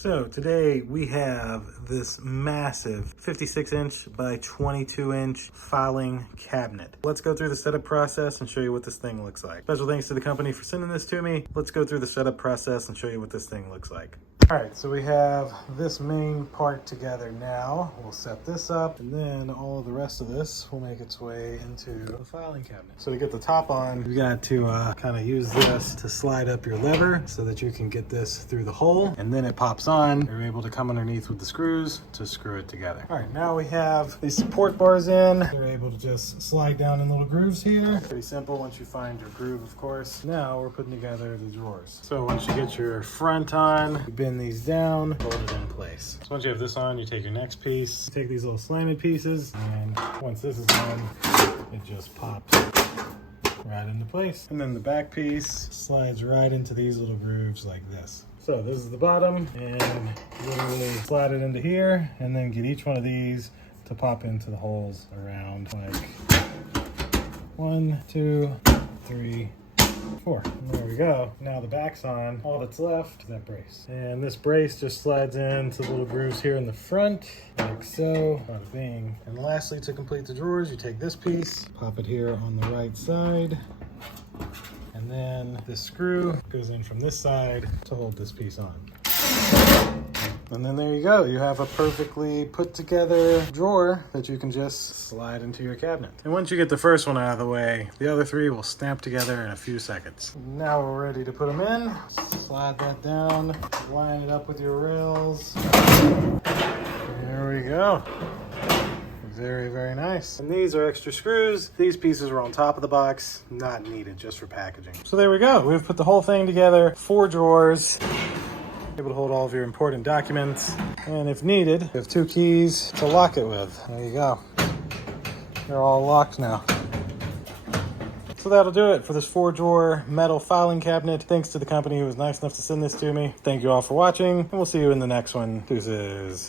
So today we have this massive 56-inch by 22-inch filing cabinet. Let's go through the setup process and show you what this thing looks like. Special thanks to the company for sending this to me. Let's go through the setup process and show you what this thing looks like. All right, so we have this main part together now. We'll set this up, and then all of the rest of this will make its way into the filing cabinet. So to get the top on, you got to kind of use this to slide up your lever so that you can get this through the hole, and then it pops on. You're able to come underneath with the screws to screw it together. All right, now we have these support bars in. You're able to just slide down in little grooves here. Pretty simple once you find your groove, of course. Now we're putting together the drawers. So once you get your front on, you bend these down, hold it in place. So once you have this on, you take your next piece, take these little slanted pieces, and once this is on, it just pops right into place. And then the back piece slides right into these little grooves like this. So this is the bottom, and literally slide it into here, and then get each one of these to pop into the holes around like 1, 2, 3, 4. And there we go. Now the back's on. All that's left is that brace. And this brace just slides into little grooves here in the front, like so. Bada bing. And lastly, to complete the drawers, you take this piece, pop it here on the right side, and then this screw goes in from this side to hold this piece on. And then there you go. You have a perfectly put together drawer that you can just slide into your cabinet. And once you get the first one out of the way, the other three will snap together in a few seconds. Now we're ready to put them in. Slide that down, line it up with your rails. There we go. Very, very nice. And these are extra screws. These pieces are on top of the box, not needed, just for packaging. So there we go. We've put the whole thing together, 4 drawers. Able to hold all of your important documents. And if needed, you have 2 keys to lock it with. There you go. They're all locked now. So that'll do it for this 4-drawer metal filing cabinet. Thanks to the company who was nice enough to send this to me. Thank you all for watching, and we'll see you in the next one. Deuces.